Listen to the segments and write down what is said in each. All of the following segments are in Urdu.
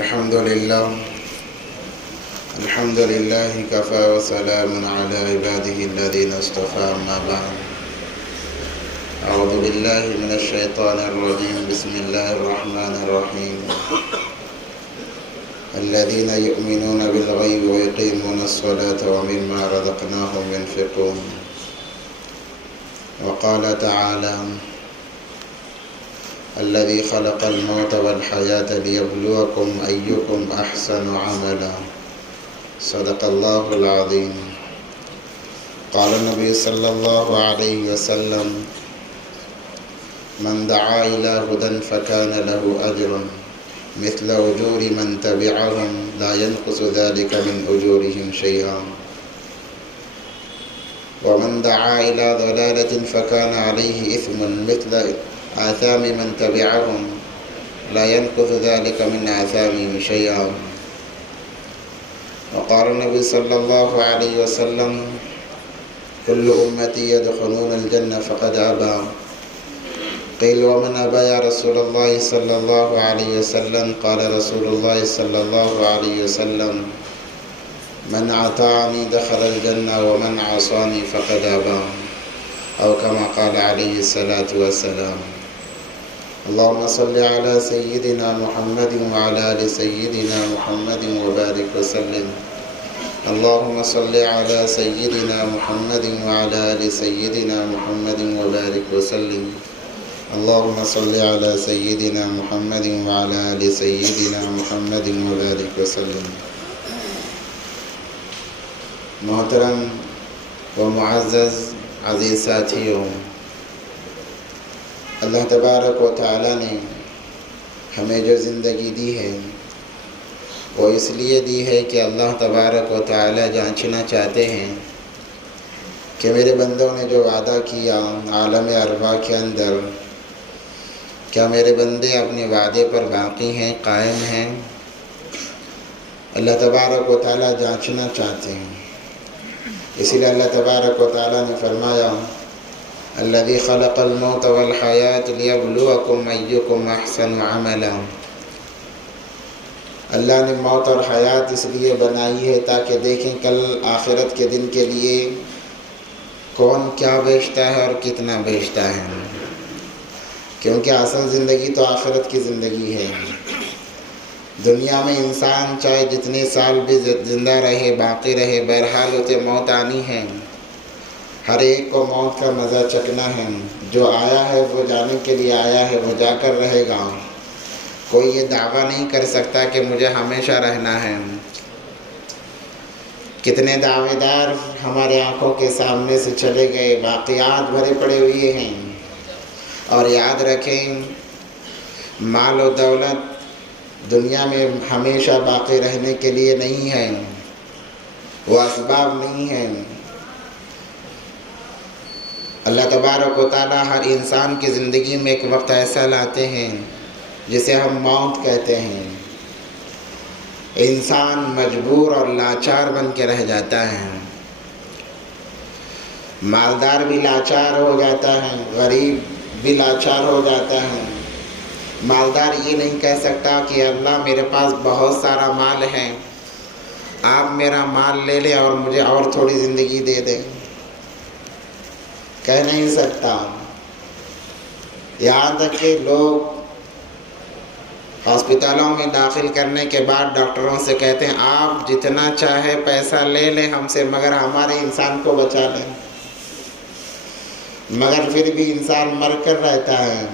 الحمد لله كفى وسلام على عباده الذين اصطفى أما بعد أعوذ بالله من الشيطان الرجيم بسم الله الرحمن الرحيم الذين يؤمنون بالغيب ويقيمون الصلاة ومما رزقناهم ينفقون وقال تعالى الذي خلق الموت والحياة ليبلوكم أيكم أحسن عملا صدق الله العظيم قال النبي صلى الله عليه وسلم من دعا إلى هدى فكان له أجر مثل أجور من تبعهم لا ينقص ذلك من أجورهم شيئا ومن دعا إلى ضلالة فكان عليه إثم مثل آثام من تبعهم لا ينقص ذلك من آثامهم شيئا وقال النبي صلى الله عليه وسلم كل أمتي يدخلون الجنة فقد أبى قيل ومن أبى يا رسول الله صلى الله عليه وسلم قال رسول الله صلى الله عليه وسلم من أطاعني دخل الجنة ومن عصاني فقد أبى أو كما قال عليه الصلاة والسلام اللهم صل على سيدنا محمد وعلى آل سيدنا محمد وبارك وسلم اللهم صل على سيدنا محمد وعلى آل سيدنا محمد وبارك وسلم اللهم صل على سيدنا محمد وعلى آل سيدنا محمد وبارك وسلم محترم و معزز عزیز ساتھیوں، اللہ تبارک و تعالی نے ہمیں جو زندگی دی ہے وہ اس لیے دی ہے کہ اللہ تبارک و تعالی جانچنا چاہتے ہیں کہ میرے بندوں نے جو وعدہ کیا عالم ارواح کے اندر، کیا میرے بندے اپنے وعدے پر باقی ہیں، قائم ہیں؟ اللہ تبارک و تعالی جانچنا چاہتے ہیں۔ اسی لیے اللہ تبارک و تعالی نے فرمایا الذی خلق الموت والحیات لیبلوکم ایکم احسن عملا۔ اللہ نے موت اور حیات اس لیے بنائی ہے تاکہ دیکھیں کل آخرت کے دن کے لیے کون کیا بیچتا ہے اور کتنا بیچتا ہے، کیونکہ اصل زندگی تو آخرت کی زندگی ہے۔ دنیا میں انسان چاہے جتنے سال بھی زندہ رہے، باقی رہے، بہرحال اسے موت آنی ہے۔ ہر ایک کو موت کا مزہ چکھنا ہے۔ جو آیا ہے وہ جانے کے لیے آیا ہے، وہ جا کر رہے گا۔ کوئی یہ دعویٰ نہیں کر سکتا کہ مجھے ہمیشہ رہنا ہے۔ کتنے دعوے دار ہمارے آنکھوں کے سامنے سے چلے گئے، واقعات بھرے پڑے ہوئے ہیں۔ اور یاد رکھیں، مال و دولت دنیا میں ہمیشہ باقی رہنے کے لیے نہیں ہے، وہ اسباب نہیں ہیں۔ اللہ تبارک و تعالی ہر انسان کی زندگی میں ایک وقت ایسا لاتے ہیں جسے ہم موت کہتے ہیں۔ انسان مجبور اور لاچار بن کے رہ جاتا ہے۔ مالدار بھی لاچار ہو جاتا ہے، غریب بھی لاچار ہو جاتا ہے۔ مالدار یہ نہیں کہہ سکتا کہ اللہ میرے پاس بہت سارا مال ہے، آپ میرا مال لے لیں اور مجھے اور تھوڑی زندگی دے دیں، کہہ نہیں سکتا۔ یہاں تک کہ لوگ ہسپتالوں میں داخل کرنے کے بعد ڈاکٹروں سے کہتے ہیں آپ جتنا چاہے پیسہ لے لیں ہم سے، مگر ہمارے انسان کو بچا لیں، مگر پھر بھی انسان مر کر رہتا ہے۔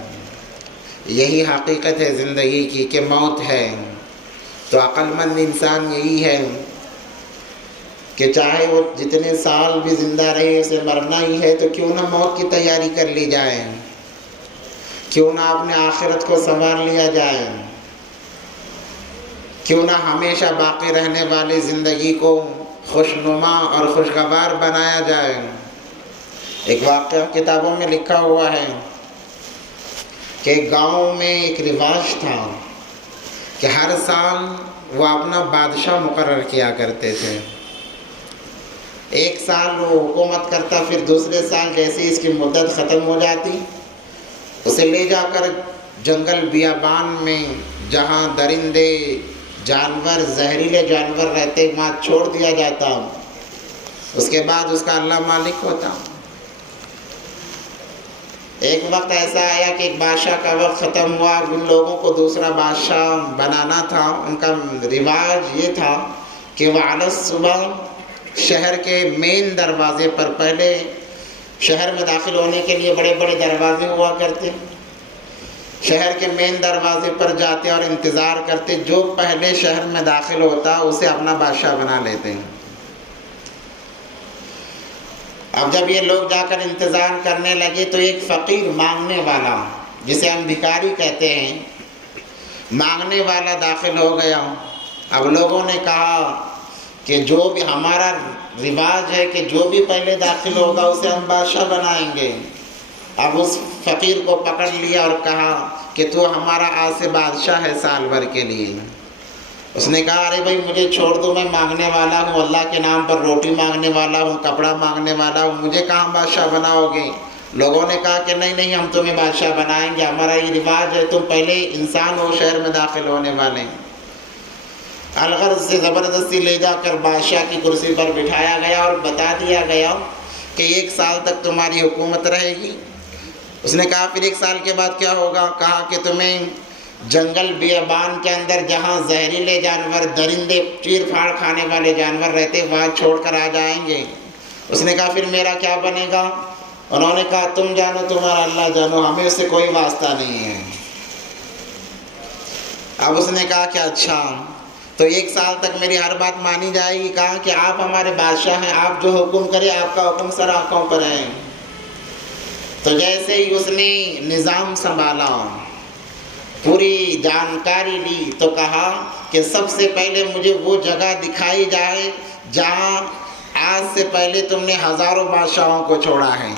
یہی حقیقت ہے زندگی کی کہ موت ہے۔ تو عقل مند انسان یہی ہے کہ چاہے وہ جتنے سال بھی زندہ رہے اسے مرنا ہی ہے، تو کیوں نہ موت کی تیاری کر لی جائے، کیوں نہ اپنے آخرت کو سنوار لیا جائے، کیوں نہ ہمیشہ باقی رہنے والی زندگی کو خوشنما اور خوشگوار بنایا جائے۔ ایک واقعہ کتابوں میں لکھا ہوا ہے کہ گاؤں میں ایک رواج تھا کہ ہر سال وہ اپنا بادشاہ مقرر کیا کرتے تھے۔ ایک سال وہ حکومت کرتا، پھر دوسرے سال جیسے اس کی مدت ختم ہو جاتی اسے لے جا کر جنگل بیابان میں جہاں درندے جانور زہریلے جانور رہتے وہاں چھوڑ دیا جاتا، اس کے بعد اس کا اللہ مالک ہوتا۔ ایک وقت ایسا آیا کہ ایک بادشاہ کا وقت ختم ہوا، ان لوگوں کو دوسرا بادشاہ بنانا تھا۔ ان کا رواج یہ تھا کہ وہ علی صبح شہر کے مین دروازے پر، پہلے شہر میں داخل ہونے کے لیے بڑے بڑے دروازے ہوا کرتے، شہر کے مین دروازے پر جاتے اور انتظار کرتے، جو پہلے شہر میں داخل ہوتا اسے اپنا بادشاہ بنا لیتے۔ اب جب یہ لوگ جا کر انتظار کرنے لگے تو ایک فقیر مانگنے والا، جسے ہم بھکاری کہتے ہیں، مانگنے والا داخل ہو گیا۔ اب لوگوں نے کہا کہ جو بھی ہمارا رواج ہے کہ جو بھی پہلے داخل ہوگا اسے ہم بادشاہ بنائیں گے۔ اب اس فقیر کو پکڑ لیا اور کہا کہ تو ہمارا آج سے بادشاہ ہے سال بھر کے لیے۔ اس نے کہا ارے بھائی مجھے چھوڑ دو، میں مانگنے والا ہوں، اللہ کے نام پر روٹی مانگنے والا ہوں، کپڑا مانگنے والا ہوں، مجھے کہاں بادشاہ بناؤ گے؟ لوگوں نے کہا کہ نہیں نہیں، ہم تمہیں بادشاہ بنائیں گے، ہمارا یہ رواج ہے، تم پہلے انسان ہو شہر میں داخل ہونے والے۔ الغرض سے زبردستی لے جا کر بادشاہ کی کرسی پر بٹھایا گیا اور بتا دیا گیا کہ 1 سال تک تمہاری حکومت رہے گی۔ اس نے کہا پھر 1 سال کے بعد کیا ہوگا؟ کہا کہ تمہیں جنگل بیابان کے اندر جہاں زہریلے جانور، درندے، چیر پھاڑ کھانے والے جانور رہتے وہاں چھوڑ کر آ جائیں گے۔ اس نے کہا پھر میرا کیا بنے گا؟ انہوں نے کہا تم جانو، تمہارا اللہ جانو، ہمیں اس سے کوئی واسطہ نہیں ہے۔ اب اس نے کہا کہ اچھا تو 1 سال تک میری ہر بات مانی جائے گی؟ کہا کہ آپ ہمارے بادشاہ ہیں، آپ جو حکم کرے آپ کا حکم سر آنکھوں پر ہے۔ تو جیسے ہی اس نے نظام سنبھالا، پوری جانکاری لی، تو کہا کہ سب سے پہلے مجھے وہ جگہ دکھائی جائے جہاں آج سے پہلے تم نے ہزاروں بادشاہوں کو چھوڑا ہے۔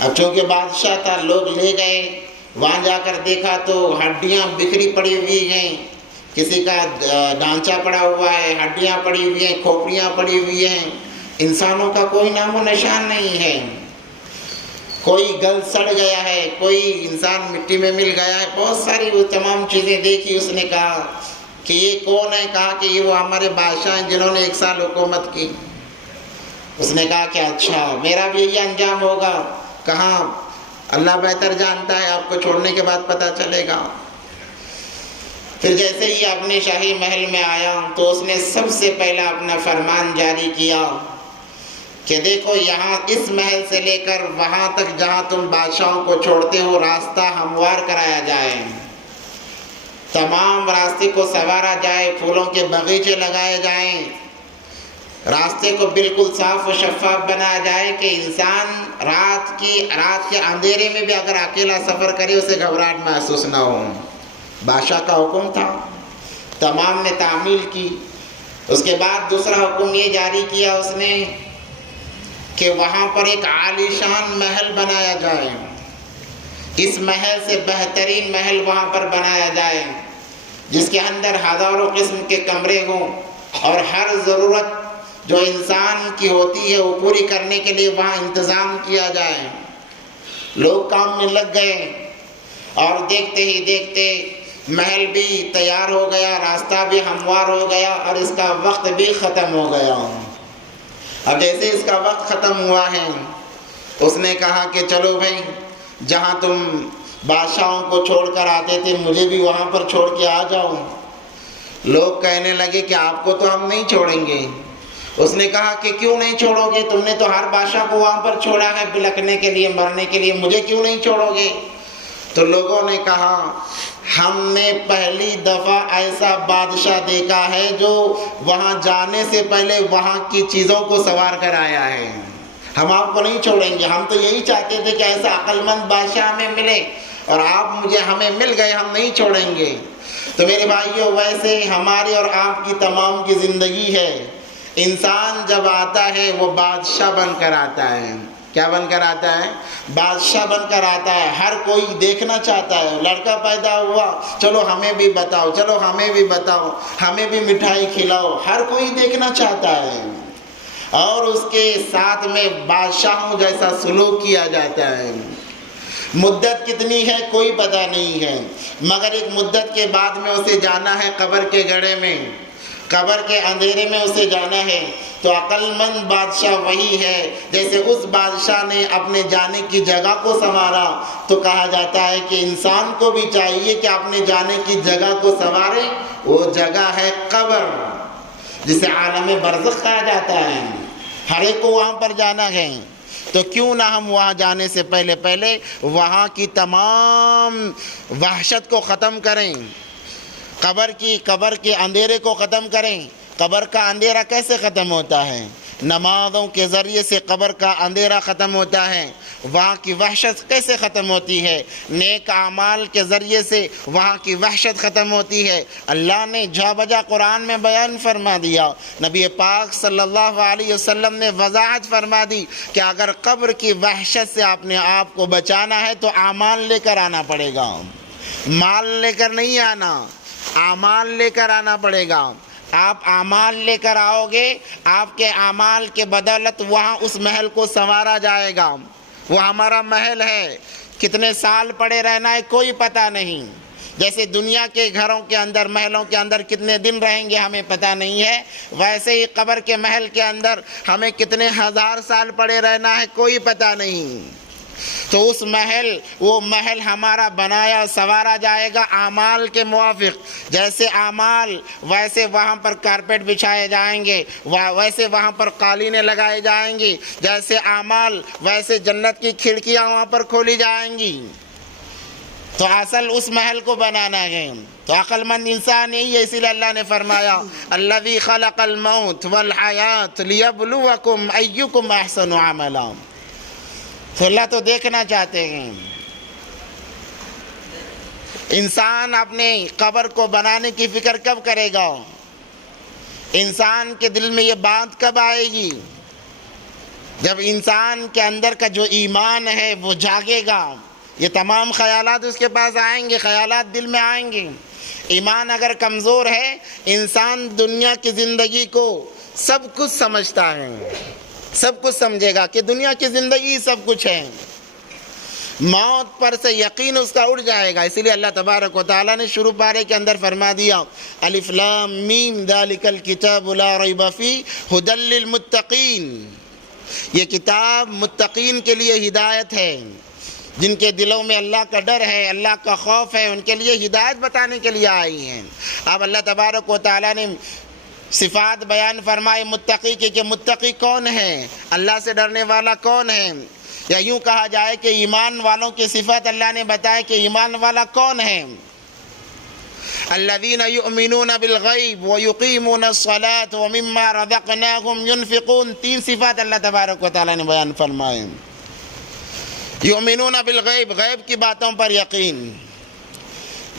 اب چونکہ بادشاہ تھا، لوگ لے گئے، وہاں جا کر دیکھا تو ہڈیاں بکھری پڑی ہوئی ہیں، کسی کا ڈھانچہ پڑا ہوا ہے، ہڈیاں پڑی ہوئی ہیں، کھوپڑیاں پڑی ہوئی ہیں، انسانوں کا کوئی نام و نشان نہیں ہے، کوئی گل سڑ گیا ہے، کوئی انسان مٹی میں مل گیا ہے، بہت ساری وہ تمام چیزیں دیکھی۔ اس نے کہا کہ یہ کون ہے؟ کہا کہ یہ وہ ہمارے بادشاہ ہیں جنہوں نے 1 سال حکومت کی۔ اس نے کہا کہ اچھا میرا بھی یہی انجام ہوگا؟ کہاں اللہ بہتر جانتا ہے، آپ کو چھوڑنے کے بعد پتہ چلے گا۔ پھر جیسے ہی اپنے شاہی محل میں آیا تو اس نے سب سے پہلا اپنا فرمان جاری کیا کہ دیکھو یہاں اس محل سے لے کر وہاں تک جہاں تم بادشاہوں کو چھوڑتے ہو راستہ ہموار کرایا جائے، تمام راستے کو سنوارا جائے، پھولوں کے باغیچے لگائے جائیں، راستے کو بالکل صاف و شفاف بنایا جائے کہ انسان رات کے اندھیرے میں بھی اگر اکیلا سفر کرے اسے گھبراہٹ محسوس نہ ہو۔ بادشاہ کا حکم تھا، تمام نے تعمیل کی۔ اس کے بعد دوسرا حکم یہ جاری کیا اس نے کہ وہاں پر ایک عالی شان محل بنایا جائے، اس محل سے بہترین محل وہاں پر بنایا جائے، جس کے اندر ہزاروں قسم کے کمرے ہوں اور ہر ضرورت جو انسان کی ہوتی ہے وہ پوری کرنے کے لیے وہاں انتظام کیا جائے۔ لوگ کام میں لگ گئے اور دیکھتے ہی دیکھتے محل بھی تیار ہو گیا، راستہ بھی ہموار ہو گیا اور اس کا وقت بھی ختم ہو گیا۔ اب جیسے اس کا وقت ختم ہوا ہے اس نے کہا کہ چلو بھائی جہاں تم بادشاہوں کو چھوڑ کر آتے تھے مجھے بھی وہاں پر چھوڑ کے آ جاؤ۔ لوگ کہنے لگے کہ آپ کو تو ہم نہیں چھوڑیں گے۔ اس نے کہا کہ کیوں نہیں چھوڑو گے؟ تم نے تو ہر بادشاہ کو وہاں پر چھوڑا ہے بلکنے کے لیے، مرنے کے لیے، مجھے کیوں نہیں چھوڑو گے؟ تو لوگوں نے کہا ہم نے پہلی دفعہ ایسا بادشاہ دیکھا ہے جو وہاں جانے سے پہلے وہاں کی چیزوں کو سنوار کر آیا ہے، ہم آپ کو نہیں چھوڑیں گے۔ ہم تو یہی چاہتے تھے کہ ایسا عقل مند بادشاہ ہمیں ملے اور آپ ہمیں مل گئے، ہم نہیں چھوڑیں گے۔ تو میرے بھائیوں ویسے ہماری اور آپ کی تمام کی زندگی ہے، انسان جب آتا ہے وہ بادشاہ بن کر آتا ہے۔ کیا بن کر آتا ہے؟ بادشاہ بن کر آتا ہے۔ ہر کوئی دیکھنا چاہتا ہے، لڑکا پیدا ہوا چلو ہمیں بھی بتاؤ، چلو ہمیں بھی بتاؤ، ہمیں بھی مٹھائی کھلاؤ، ہر کوئی دیکھنا چاہتا ہے اور اس کے ساتھ میں بادشاہوں جیسا سلوک کیا جاتا ہے۔ مدت کتنی ہے کوئی پتہ نہیں ہے، مگر ایک مدت کے بعد میں اسے جانا ہے قبر کے گڑھے میں، قبر کے اندھیرے میں اسے جانا ہے۔ تو عقل مند بادشاہ وہی ہے جیسے اس بادشاہ نے اپنے جانے کی جگہ کو سنوارا، تو کہا جاتا ہے کہ انسان کو بھی چاہیے کہ اپنے جانے کی جگہ کو سنوارے۔ وہ جگہ ہے قبر، جسے عالم برزخ کہا جاتا ہے، ہر ایک کو وہاں پر جانا ہے۔ تو کیوں نہ ہم وہاں جانے سے پہلے وہاں کی تمام وحشت کو ختم کریں، قبر کے اندھیرے کو ختم کریں۔ قبر کا اندھیرا کیسے ختم ہوتا ہے؟ نمازوں کے ذریعے سے قبر کا اندھیرا ختم ہوتا ہے۔ وہاں کی وحشت کیسے ختم ہوتی ہے؟ نیک اعمال کے ذریعے سے وہاں کی وحشت ختم ہوتی ہے۔ اللہ نے جا بجا قرآن میں بیان فرما دیا، نبی پاک صلی اللہ علیہ وسلم نے وضاحت فرما دی کہ اگر قبر کی وحشت سے اپنے آپ کو بچانا ہے تو اعمال لے کر آنا پڑے گا، مال لے کر نہیں آنا، اعمال لے کر آنا پڑے گا۔ آپ اعمال لے کر آؤ گے، آپ کے اعمال کے بدولت وہاں اس محل کو سنوارا جائے گا۔ وہ ہمارا محل ہے، کتنے سال پڑے رہنا ہے کوئی پتہ نہیں، جیسے دنیا کے گھروں کے اندر، محلوں کے اندر کتنے دن رہیں گے ہمیں پتہ نہیں ہے، ویسے ہی قبر کے محل کے اندر ہمیں کتنے ہزار سال پڑے رہنا ہے کوئی پتہ نہیں۔ تو وہ محل ہمارا بنایا سنوارا جائے گا اعمال کے موافق، جیسے اعمال ویسے وہاں پر کارپیٹ بچھائے جائیں گے، ویسے وہاں پر قالینیں لگائے جائیں گی، جیسے اعمال ویسے جنت کی کھڑکیاں وہاں پر کھولی جائیں گی۔ تو اصل اس محل کو بنانا ہے۔ تو عقل مند انسان یہی ہے، اسی لیے اللہ نے فرمایا الذی خلق الموت والحیات لیبلوکم ایکم احسن عملا۔ تو اللہ تو دیکھنا چاہتے ہیں انسان اپنے قبر کو بنانے کی فکر کب کرے گا؟ انسان کے دل میں یہ بات کب آئے گی؟ جب انسان کے اندر کا جو ایمان ہے وہ جاگے گا، یہ تمام خیالات اس کے پاس آئیں گے، خیالات دل میں آئیں گے۔ ایمان اگر کمزور ہے، انسان دنیا کی زندگی کو سب کچھ سمجھتا ہے، سب کچھ سمجھے گا کہ دنیا کی زندگی سب کچھ ہے، موت پر سے یقین اس کا اڑ جائے گا۔ اسی لیے اللہ تبارک و تعالیٰ نے شروع پارے کے اندر فرما دیا الف لام میم ذالک الکتاب لا ریب فیہ ھدی للمتقین، یہ کتاب متقین کے لیے ہدایت ہے، جن کے دلوں میں اللہ کا ڈر ہے، اللہ کا خوف ہے، ان کے لیے ہدایت بتانے کے لیے آئی ہیں۔ اب اللہ تبارک و تعالیٰ نے صفات بیان فرمائے متقی کی کہ متقی کون ہے، اللہ سے ڈرنے والا کون ہے، یا یوں کہا جائے کہ ایمان والوں کی صفات اللہ نے بتایا کہ ایمان والا کون ہے۔ الذین یؤمنون بالغیب ویقیمون الصلاة ومما رزقناہم ینفقون، تین صفات اللہ تبارک و تعالیٰ نے بیان فرمائے۔ یؤمنون بالغیب، غیب کی باتوں پر یقین،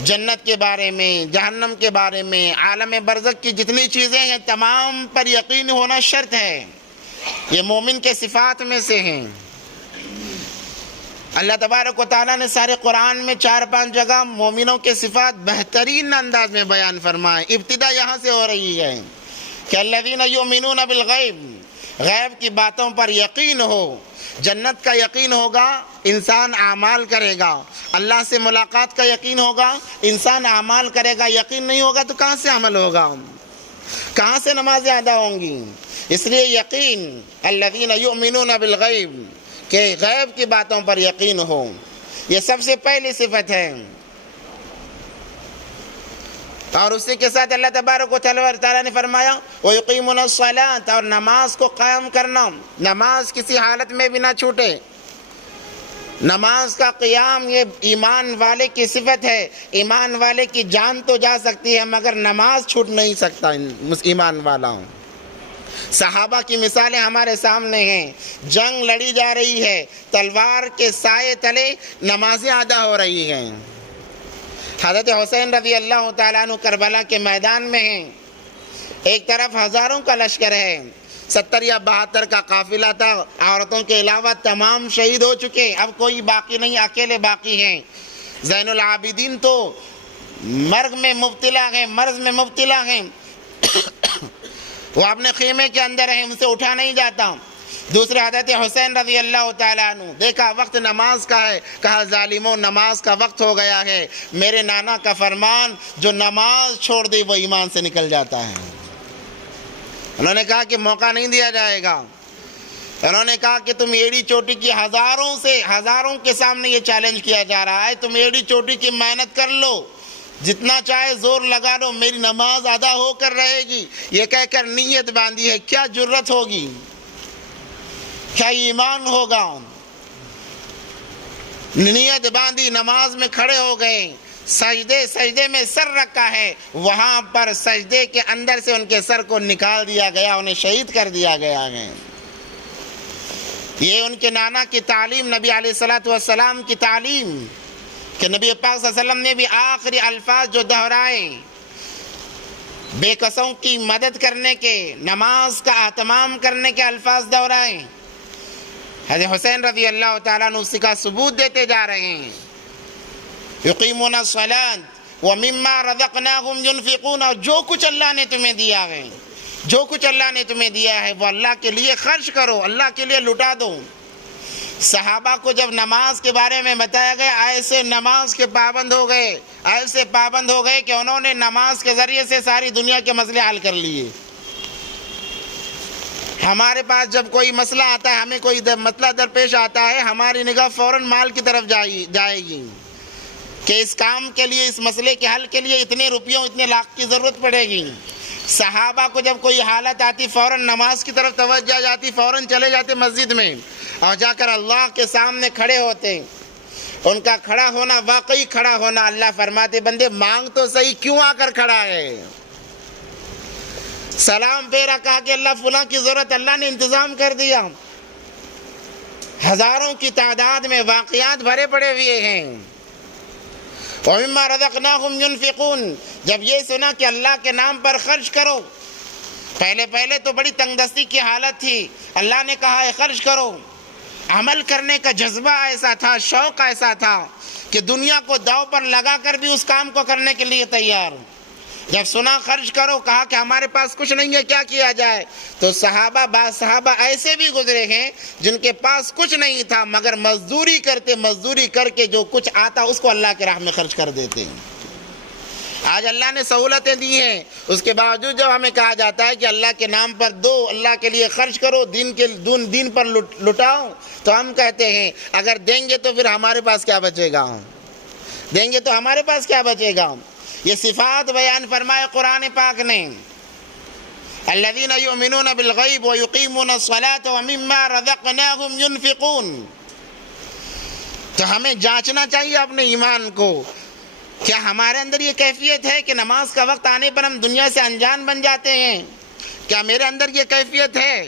جنت کے بارے میں، جہنم کے بارے میں، عالم برزخ کی جتنی چیزیں ہیں تمام پر یقین ہونا شرط ہے، یہ مومن کے صفات میں سے ہیں۔ اللہ تبارک و تعالیٰ نے سارے قرآن میں 4-5 جگہ مومنوں کے صفات بہترین انداز میں بیان فرمائے۔ ابتدا یہاں سے ہو رہی ہے کہ الذین یؤمنون بالغیب، غیب کی باتوں پر یقین ہو، جنت کا یقین ہوگا انسان اعمال کرے گا، اللہ سے ملاقات کا یقین ہوگا انسان اعمال کرے گا، یقین نہیں ہوگا تو کہاں سے عمل ہوگا، کہاں سے نمازیں ادا ہوں گی؟ اس لیے یقین، الذین یؤمنون بالغیب، کہ غیب کی باتوں پر یقین ہو، یہ سب سے پہلی صفت ہے۔ اور اسی کے ساتھ اللہ تبارک و تعالیٰ نے فرمایا وَيُقِيمُونَ الصَّلَاةَ، اور نماز کو قائم کرنا، نماز کسی حالت میں بھی نہ چھوٹے۔ نماز کا قیام یہ ایمان والے کی صفت ہے، ایمان والے کی جان تو جا سکتی ہے مگر نماز چھوٹ نہیں سکتا ایمان والا۔ صحابہ کی مثالیں ہمارے سامنے ہیں، جنگ لڑی جا رہی ہے، تلوار کے سائے تلے نمازیں ادا ہو رہی ہیں۔ حضرت حسین رضی اللہ تعالیٰ عنہ کربلا کے میدان میں ہیں، ایک طرف ہزاروں کا لشکر ہے، 70 یا 72 کا قافلہ تھا، عورتوں کے علاوہ تمام شہید ہو چکے، اب کوئی باقی نہیں، اکیلے باقی ہیں۔ زین العابدین تو مرگ میں مبتلا ہیں، مرض میں مبتلا ہیں، وہ اپنے خیمے کے اندر ہیں، ان سے اٹھا نہیں جاتا۔ دوسرے حضرت حسین رضی اللہ تعالیٰ عنہ، دیکھا وقت نماز کا ہے، کہا ظالموں نماز کا وقت ہو گیا ہے، میرے نانا کا فرمان جو نماز چھوڑ دے وہ ایمان سے نکل جاتا ہے۔ انہوں نے کہا کہ موقع نہیں دیا جائے گا۔ انہوں نے کہا کہ تم ایڑی چوٹی کی ہزاروں کے سامنے یہ چیلنج کیا جا رہا ہے، تم ایڑی چوٹی کی محنت کر لو، جتنا چاہے زور لگا لو، میری نماز ادا ہو کر رہے گی۔ یہ کہہ کر نیت باندھی ہے، کیا جرت ہوگی، کیا ایمان ہوگا۔ نیت باندھی، نماز میں کھڑے ہو گئے، سجدے میں سر رکھا ہے، وہاں پر سجدے کے اندر سے ان کے سر کو نکال دیا گیا، انہیں شہید کر دیا گیا ہے۔ یہ ان کے نانا کی تعلیم، نبی علیہ السلام کی تعلیم، کہ نبی پاک صلی اللہ علیہ وسلم نے بھی آخری الفاظ جو دہرائے، بے کسوں کی مدد کرنے کے، نماز کا اہتمام کرنے کے الفاظ دہرائے۔ حضرت حسین رضی اللہ تعالیٰ عنہ اسی کا ثبوت دیتے جا رہے ہیں۔ یقیمون الصلاۃ ومما رزقناہم ینفقون، اور جو کچھ اللہ نے تمہیں دیا ہے، جو کچھ اللہ نے تمہیں دیا ہے وہ اللہ کے لیے خرچ کرو، اللہ کے لیے لٹا دو۔ صحابہ کو جب نماز کے بارے میں بتایا گیا، ایسے نماز کے پابند ہو گئے، ایسے پابند ہو گئے کہ انہوں نے نماز کے ذریعے سے ساری دنیا کے مسئلے حل کر لیے۔ ہمارے پاس جب کوئی مسئلہ آتا ہے، ہمیں کوئی مسئلہ درپیش آتا ہے، ہماری نگاہ فوراً مال کی طرف جائے گی کہ اس کام کے لیے، اس مسئلے کے حل کے لیے اتنے روپیوں، اتنے لاکھ کی ضرورت پڑے گی۔ صحابہ کو جب کوئی حالت آتی، فوراً نماز کی طرف توجہ جاتی، فوراً چلے جاتے مسجد میں اور جا کر اللہ کے سامنے کھڑے ہوتے۔ ان کا کھڑا ہونا واقعی کھڑا ہونا، اللہ فرماتے بندے مانگ تو صحیح، کیوں آ کر کھڑا ہے؟ سلام پھیرا، کہا کہ اللہ فلاں کی ضرورت، اللہ نے انتظام کر دیا۔ ہزاروں کی تعداد میں واقعات بھرے پڑے ہوئے ہیں۔ وَمِمَّا رَزَقْنَاهُمْ يُنْفِقُونَ، جب یہ سنا کہ اللہ کے نام پر خرچ کرو، پہلے تو بڑی تنگ دستی کی حالت تھی، اللہ نے کہا ہے خرچ کرو، عمل کرنے کا جذبہ ایسا تھا، شوق ایسا تھا کہ دنیا کو داؤ پر لگا کر بھی اس کام کو کرنے کے لیے تیار۔ جب سنا خرچ کرو، کہا کہ ہمارے پاس کچھ نہیں ہے، کیا کیا جائے؟ تو بعض صحابہ ایسے بھی گزرے ہیں جن کے پاس کچھ نہیں تھا، مگر مزدوری کر کے جو کچھ آتا اس کو اللہ کے راہ میں خرچ کر دیتے ہیں۔ آج اللہ نے سہولتیں دی ہیں، اس کے باوجود جب ہمیں کہا جاتا ہے کہ اللہ کے نام پر دو، اللہ کے لیے خرچ کرو، دین پر لٹاؤ، تو ہم کہتے ہیں اگر دیں گے تو پھر ہمارے پاس کیا بچے گا؟ دیں گے تو ہمارے پاس کیا بچے گا؟ یہ صفات بیان فرمائے قرآن پاک نے، الذین یؤمنون بالغیب ویقیمون الصلاۃ ومما رزقناہم ینفقون۔ تو ہمیں جانچنا چاہیے اپنے ایمان کو، کیا ہمارے اندر یہ کیفیت ہے کہ نماز کا وقت آنے پر ہم دنیا سے انجان بن جاتے ہیں؟ کیا میرے اندر یہ کیفیت ہے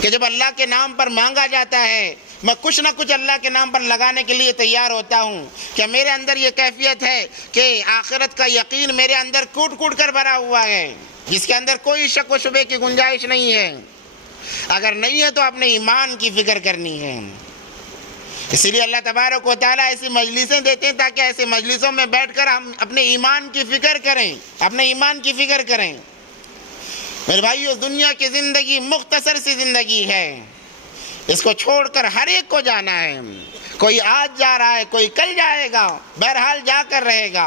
کہ جب اللہ کے نام پر مانگا جاتا ہے میں کچھ نہ کچھ اللہ کے نام پر لگانے کے لیے تیار ہوتا ہوں؟ کیا میرے اندر یہ کیفیت ہے کہ آخرت کا یقین میرے اندر کوٹ کر بھرا ہوا ہے، جس کے اندر کوئی شک و شبے کی گنجائش نہیں ہے؟ اگر نہیں ہے تو اپنے ایمان کی فکر کرنی ہے۔ اسی لیے اللہ تبارک و تعالیٰ ایسی مجلسیں دیتے ہیں تاکہ ایسی مجلسوں میں بیٹھ کر ہم اپنے ایمان کی فکر کریں، اپنے ایمان کی فکر کریں۔ میرے بھائیو، دنیا کی زندگی مختصر سی زندگی ہے، اس کو چھوڑ کر ہر ایک کو جانا ہے۔ کوئی آج جا رہا ہے، کوئی کل جائے گا، بہرحال جا کر رہے گا۔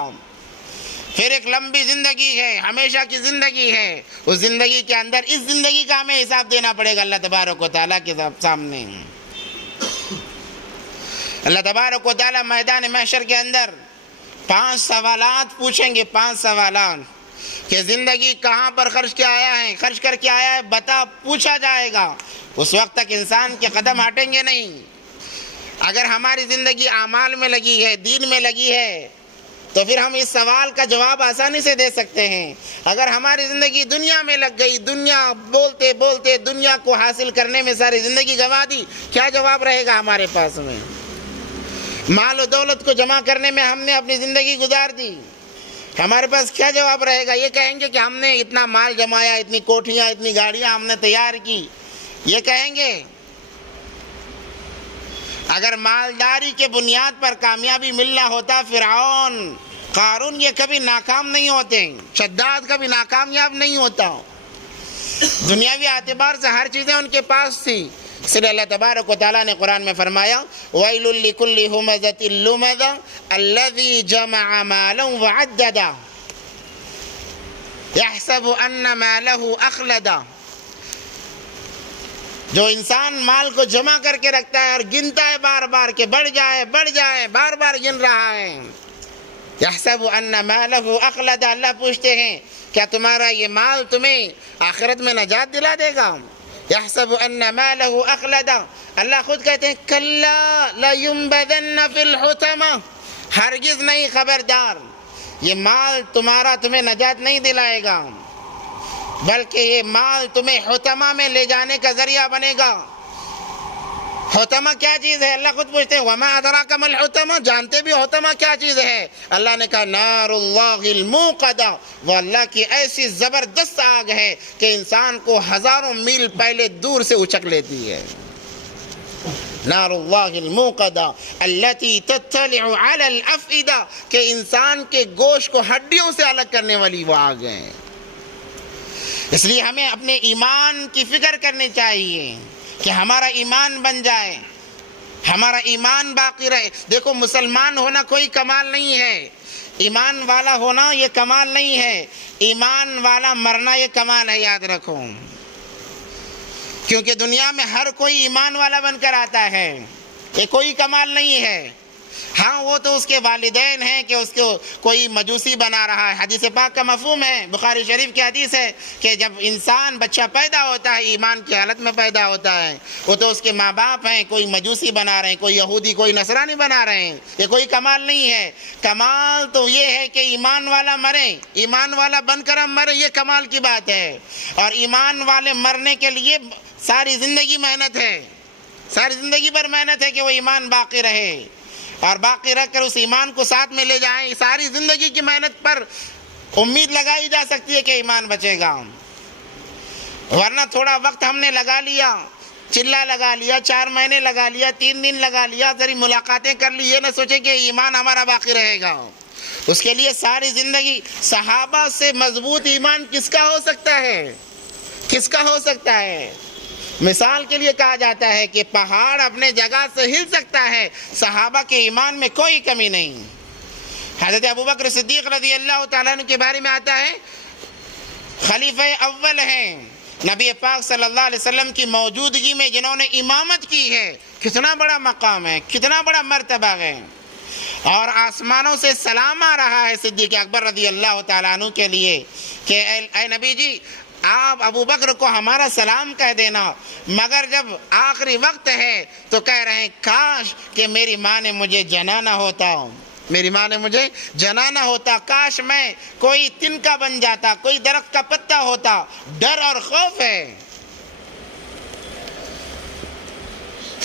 پھر ایک لمبی زندگی ہے، ہمیشہ کی زندگی ہے، اس زندگی کے اندر اس زندگی کا ہمیں حساب دینا پڑے گا اللہ تبارک و تعالیٰ کے سامنے۔ اللہ تبارک و تعالیٰ میدان محشر کے اندر 5 سوالات پوچھیں گے، 5 سوالات کہ زندگی کہاں پر خرچ کر کے آیا ہے بتا، پوچھا جائے گا۔ اس وقت تک انسان کے قدم ہٹیں گے نہیں۔ اگر ہماری زندگی اعمال میں لگی ہے، دین میں لگی ہے، تو پھر ہم اس سوال کا جواب آسانی سے دے سکتے ہیں۔ اگر ہماری زندگی دنیا میں لگ گئی، دنیا بولتے بولتے دنیا کو حاصل کرنے میں ساری زندگی گنوا دی، کیا جواب رہے گا ہمارے پاس میں؟ مال و دولت کو جمع کرنے میں ہم نے اپنی زندگی گزار دی، ہمارے پاس کیا جواب رہے گا؟ یہ کہیں گے کہ ہم نے اتنا مال جمایا، اتنی کوٹھیاں، اتنی گاڑیاں ہم نے تیار کی، یہ کہیں گے۔ اگر مالداری کے بنیاد پر کامیابی ملنا ہوتا، فرعون، قارون یہ کبھی ناکام نہیں ہوتے، شداد کبھی ناکامیاب نہیں ہوتا۔ دنیاوی اعتبار سے ہر چیزیں ان کے پاس تھی، اس لیے اللہ تبارک و تعالیٰ نے قرآن میں فرمایا وَيْلٌ لِكُلِّ هُمَزَةٍ لُمَزَةٍ الَّذِي جَمَعَ مَالًا وَعَدَّدَهُ يَحْسَبُ أَنَّ مَالَهُ أَخْلَدَهُ، جو انسان مال کو جمع کر کے رکھتا ہے اور گنتا ہے بار بار کہ بڑھ جائے بڑھ جائے، بار بار گن رہا ہے. يَحْسَبُ أَنَّ مَالَهُ أَخْلَدَهُ، اللہ پوچھتے ہیں کیا تمہارا یہ مال تمہیں آخرت میں نجات دلا دے گا؟ يَحْسَبُ أَنَّ مَالَهُ أَخْلَدَهُ، اللہ خود کہتے ہیں كَلَّا لَيُنبَذَنَّ فِي الْحُطَمَةِ، ہرگز نہیں، خبردار، یہ مال تمہارا تمہیں نجات نہیں دلائے گا، بلکہ یہ مال تمہیں حطمہ میں لے جانے کا ذریعہ بنے گا. حطمہ کیا چیز ہے؟ اللہ خود پوچھتے ہیں وَمَا أَدْرَاكَ مَا الْحُطَمَةُ، جانتے بھی حطمہ کیا چیز ہے؟ اللہ نے کہا نار اللہ الموقدہ، وہ اللہ کی ایسی زبردست آگ ہے کہ انسان کو ہزاروں میل پہلے دور سے اچک لیتی ہے. نار اللہ الموقدہ التي تطلع على الافئدہ، کہ انسان کے گوشت کو ہڈیوں سے الگ کرنے والی وہ آگ ہے. اس لیے ہمیں اپنے ایمان کی فکر کرنی چاہیے کہ ہمارا ایمان بن جائے، ہمارا ایمان باقی رہے. دیکھو مسلمان ہونا کوئی کمال نہیں ہے، ایمان والا ہونا یہ کمال نہیں ہے، ایمان والا مرنا یہ کمال ہے، یاد رکھو. کیونکہ دنیا میں ہر کوئی ایمان والا بن کر آتا ہے، یہ کوئی کمال نہیں ہے. ہاں وہ تو اس کے والدین ہیں کہ اس کو کوئی مجوسی بنا رہا ہے. حدیث پاک کا مفہوم ہے، بخاری شریف کی حدیث ہے کہ جب انسان بچہ پیدا ہوتا ہے ایمان کی حالت میں پیدا ہوتا ہے، وہ تو اس کے ماں باپ ہیں کوئی مجوسی بنا رہے ہیں، کوئی یہودی کوئی نصرانی بنا رہے ہیں. یہ کوئی کمال نہیں ہے. کمال تو یہ ہے کہ ایمان والا مرے، ایمان والا بن کر ہم مرے، یہ کمال کی بات ہے. اور ایمان والے مرنے کے لیے ساری زندگی محنت ہے، ساری زندگی پر محنت ہے کہ وہ ایمان باقی رہے اور باقی رکھ کر اس ایمان کو ساتھ میں لے جائیں. ساری زندگی کی محنت پر امید لگائی جا سکتی ہے کہ ایمان بچے گا، ورنہ تھوڑا وقت ہم نے لگا لیا، چلہ لگا لیا، 4 مہینے لگا لیا، 3 دن لگا لیا، ذری ملاقاتیں کر لی، یہ نہ سوچے کہ ایمان ہمارا باقی رہے گا. اس کے لیے ساری زندگی. صحابہ سے مضبوط ایمان کس کا ہو سکتا ہے؟ کس کا ہو سکتا ہے؟ مثال کے لیے کہا جاتا ہے کہ پہاڑ اپنے جگہ سے ہل سکتا ہے، صحابہ کے ایمان میں کوئی کمی نہیں. حضرت ابوبکر صدیق رضی اللہ تعالیٰ عنہ کے بارے میں آتا ہے خلیفہ اول ہیں نبی پاک صلی اللہ علیہ وسلم کی موجودگی میں جنہوں نے امامت کی ہے. کتنا بڑا مقام ہے، کتنا بڑا مرتبہ ہے. اور آسمانوں سے سلام آ رہا ہے صدیق اکبر رضی اللہ تعالیٰ عنہ کے لیے کہ اے نبی جی آپ ابو بکر کو ہمارا سلام کہہ دینا. مگر جب آخری وقت ہے تو کہہ رہے ہیں کاش کہ میری ماں نے مجھے جنانا ہوتا، میری ماں نے مجھے جنانا ہوتا، کاش میں کوئی تنکا بن جاتا، کوئی درخت کا پتا ہوتا. ڈر اور خوف ہے.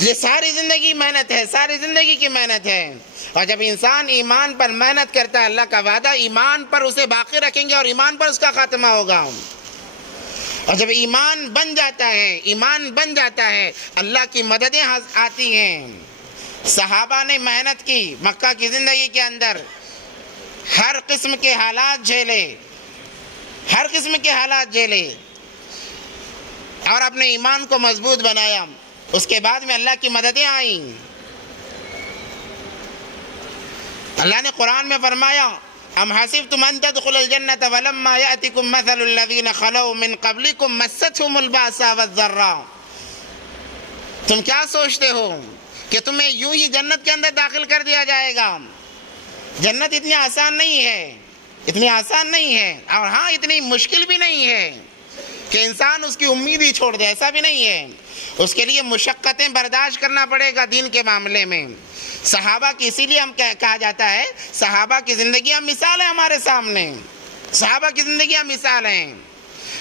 یہ ساری زندگی محنت ہے، ساری زندگی کی محنت ہے. اور جب انسان ایمان پر محنت کرتا ہے اللہ کا وعدہ ایمان پر اسے باقی رکھیں گے اور ایمان پر اس کا خاتمہ ہوگا. اور جب ایمان بن جاتا ہے، ایمان بن جاتا ہے، اللہ کی مددیں آتی ہیں. صحابہ نے محنت کی مکہ کی زندگی کے اندر، ہر قسم کے حالات جھیلے، ہر قسم کے حالات جھیلے اور اپنے ایمان کو مضبوط بنایا. اس کے بعد میں اللہ کی مددیں آئیں. اللہ نے قرآن میں فرمایا ام حسبتم ان تدخلوا الجنة ولما يأتكم مثل الذين خلوا من قبلكم مستهم البأساء والضراء. تم کیا سوچتے ہو کہ تمہیں یوں ہی جنت کے اندر داخل کر دیا جائے گا؟ جنت اتنی آسان نہیں ہے، اتنی آسان نہیں ہے، اور ہاں اتنی مشکل بھی نہیں ہے کہ انسان اس کی امید ہی چھوڑ دے، ایسا بھی نہیں ہے. اس کے لیے مشقتیں برداشت کرنا پڑے گا دین کے معاملے میں. صحابہ کی اسی لیے ہم کہا جاتا ہے صحابہ کی زندگیاں مثال ہیں ہمارے سامنے، صحابہ کی زندگیاں مثال ہیں.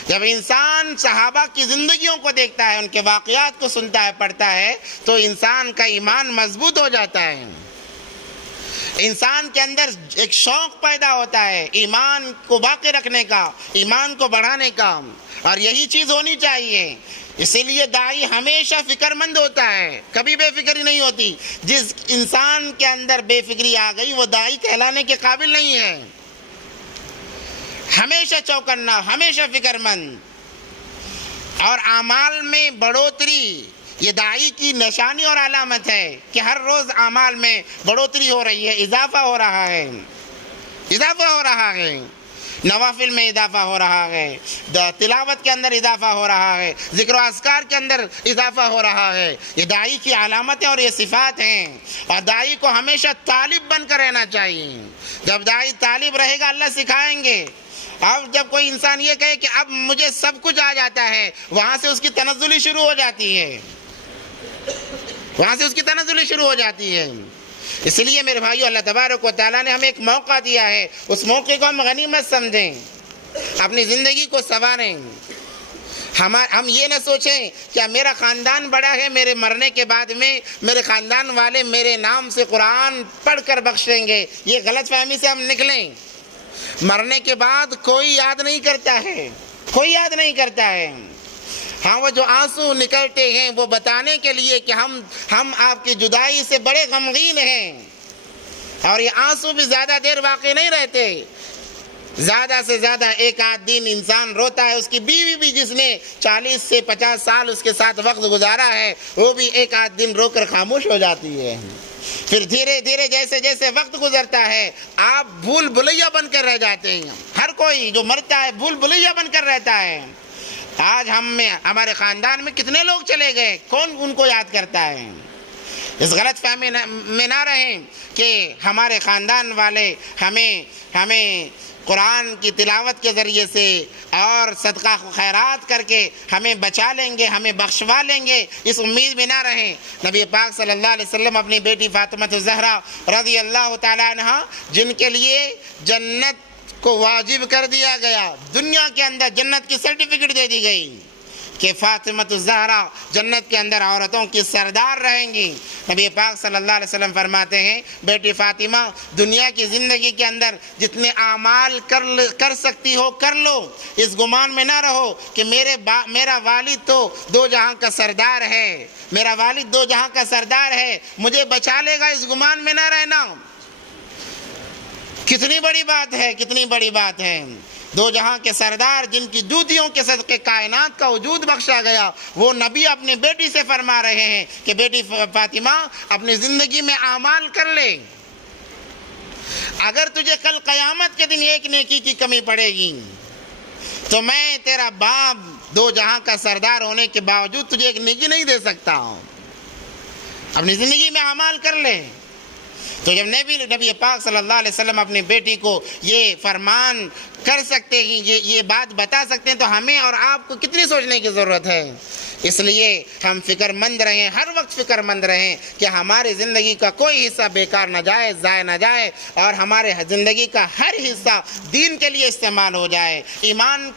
جب انسان صحابہ کی زندگیوں کو دیکھتا ہے، ان کے واقعات کو سنتا ہے، پڑھتا ہے، تو انسان کا ایمان مضبوط ہو جاتا ہے. انسان کے اندر ایک شوق پیدا ہوتا ہے ایمان کو باقی رکھنے کا، ایمان کو بڑھانے کا، اور یہی چیز ہونی چاہیے. اسی لیے داعی ہمیشہ فکر مند ہوتا ہے، کبھی بے فکری نہیں ہوتی. جس انسان کے اندر بے فکری آ گئی وہ داعی کہلانے کے قابل نہیں ہے. ہمیشہ چوکنا، ہمیشہ فکر مند. اور اعمال میں بڑھوتری یہ داعی کی نشانی اور علامت ہے کہ ہر روز اعمال میں بڑھوتری ہو رہی ہے، اضافہ ہو رہا ہے، اضافہ ہو رہا ہے، نوافل میں اضافہ ہو رہا ہے، تلاوت کے اندر اضافہ ہو رہا ہے، ذکر و اذکار کے اندر اضافہ ہو رہا ہے۔ یہ داعی کی علامتیں اور یہ صفات ہیں، اور داعی کو ہمیشہ طالب بن کر رہنا چاہیے۔ جب داعی طالب رہے گا اللہ سکھائیں گے۔ اب جب کوئی انسان یہ کہے کہ اب مجھے سب کچھ آ جاتا ہے، وہاں سے اس کی تنزلی شروع ہو جاتی ہے، وہاں سے اس کی تنزلی شروع ہو جاتی ہے۔ اس لیے میرے بھائیو، اللہ تبارک و تعالیٰ نے ہمیں ایک موقع دیا ہے، اس موقع کو ہم غنیمت سمجھیں، اپنی زندگی کو سنواریں۔ ہم یہ نہ سوچیں کہ میرا خاندان بڑا ہے، میرے مرنے کے بعد میں میرے خاندان والے میرے نام سے قرآن پڑھ کر بخش دیں گے۔ یہ غلط فہمی سے ہم نکلیں۔ مرنے کے بعد کوئی یاد نہیں کرتا ہے، کوئی یاد نہیں کرتا ہے۔ ہاں، وہ جو آنسو نکلتے ہیں وہ بتانے کے لیے کہ ہم آپ کی جدائی سے بڑے غمگین ہیں، اور یہ آنسو بھی زیادہ دیر واقع نہیں رہتے۔ زیادہ سے زیادہ ایک آدھ دن انسان روتا ہے، اس کی بیوی بھی جس نے 40 سے 50 سال اس کے ساتھ وقت گزارا ہے، وہ بھی ایک آدھ دن رو کر خاموش ہو جاتی ہے۔ پھر دھیرے دھیرے جیسے جیسے وقت گزرتا ہے، آپ بھول بھلیا بن کر رہ جاتے ہیں۔ ہر کوئی جو مرتا ہے بھول بھلیا بن کر رہتا ہے۔ آج ہمارے خاندان میں کتنے لوگ چلے گئے، کون ان کو یاد کرتا ہے؟ اس غلط فہمی میں نہ رہیں کہ ہمارے خاندان والے ہمیں قرآن کی تلاوت کے ذریعے سے اور صدقہ خیرات کر کے ہمیں بچا لیں گے، ہمیں بخشوا لیں گے، اس امید میں نہ رہیں۔ نبی پاک صلی اللہ علیہ وسلم اپنی بیٹی فاطمہ الزہرا رضی اللہ تعالیٰ عنہا، جن کے لیے جنت کو واجب کر دیا گیا، دنیا کے اندر جنت کی سرٹیفکیٹ دے دی گئی کہ فاطمہ الزہرا جنت کے اندر عورتوں کی سردار رہیں گی۔ نبی پاک صلی اللہ علیہ وسلم فرماتے ہیں، بیٹی فاطمہ، دنیا کی زندگی کے اندر جتنے اعمال کر سکتی ہو کر لو، اس گمان میں نہ رہو کہ میرا والد تو دو جہاں کا سردار ہے، میرا والد دو جہاں کا سردار ہے، مجھے بچا لے گا، اس گمان میں نہ رہنا۔ کتنی بڑی بات ہے، کتنی بڑی بات ہے۔ دو جہاں کے سردار جن کی جوتیوں کے صدقے کائنات کا وجود بخشا گیا، وہ نبی اپنی بیٹی سے فرما رہے ہیں کہ بیٹی فاطمہ، اپنی زندگی میں اعمال کر لے، اگر تجھے کل قیامت کے دن ایک نیکی کی کمی پڑے گی تو میں تیرا باپ دو جہاں کا سردار ہونے کے باوجود تجھے ایک نیکی نہیں دے سکتا ہوں۔ اپنی زندگی میں اعمال کر لے۔ تو جب نبی پاک صلی اللہ علیہ وسلم اپنی بیٹی کو یہ فرمان کر سکتے ہیں، یہ بات بتا سکتے ہیں، تو ہمیں اور آپ کو کتنی سوچنے کی ضرورت ہے۔ اس لیے ہم فکر مند رہیں، ہر وقت فکر مند رہیں کہ ہماری زندگی کا کوئی حصہ بیکار نہ جائے، ضائع نہ جائے، اور ہمارے زندگی کا ہر حصہ دین کے لیے استعمال ہو جائے، ایمان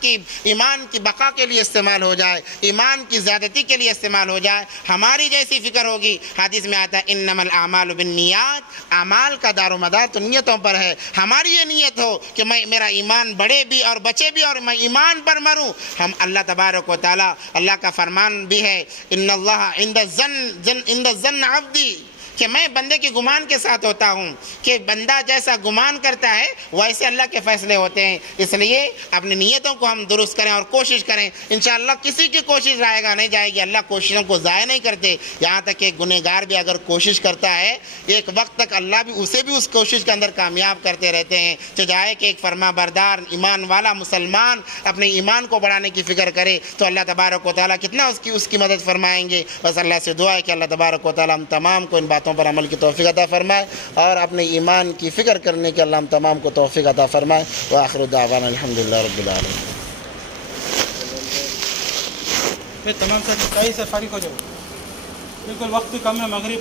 کی بقا کے لیے استعمال ہو جائے، ایمان کی زیادتی کے لیے استعمال ہو جائے۔ ہماری جیسی فکر ہوگی، حدیث میں آتا ہے انما الاعمال بالنیات، اعمال کا دار و مدار تو نیتوں پر ہے۔ ہماری یہ نیت ہو کہ میرا ایمان بڑھے بھی اور بچے بھی اور میں ایمان پر مروں۔ ہم اللہ تبارک و تعالیٰ، اللہ کا فرمان بھی ہے، ان اللہ عند الظن عبدی، کہ میں بندے کے گمان کے ساتھ ہوتا ہوں، کہ بندہ جیسا گمان کرتا ہے ویسے اللہ کے فیصلے ہوتے ہیں۔ اس لیے اپنی نیتوں کو ہم درست کریں اور کوشش کریں۔ انشاءاللہ کسی کی کوشش ضائع نہیں جائے گی، اللہ کوششوں کو ضائع نہیں کرتے۔ یہاں تک کہ گنہگار بھی اگر کوشش کرتا ہے، ایک وقت تک اللہ بھی اسے بھی اس کوشش کے اندر کامیاب کرتے رہتے ہیں۔ چاہے کہ ایک فرما بردار ایمان والا مسلمان اپنے ایمان کو بڑھانے کی فکر کرے تو اللہ تبارک و تعالیٰ کتنا اس کی مدد فرمائیں گے۔ بس اللہ سے دعا ہے کہ اللہ تبارک و تعالیٰ ہم تمام کو ان باتوں پر عمل کی توفیق عطا فرمائے، اور اپنے ایمان کی فکر کرنے کے اللہ ہم تمام کو توفیق عطا فرمائے۔ وآخر دعوانا الحمدللہ رب العالمین۔ تمام ساتھی صحیح سے فارغ ہو جاؤ، بالکل وقت کم ہے، مغرب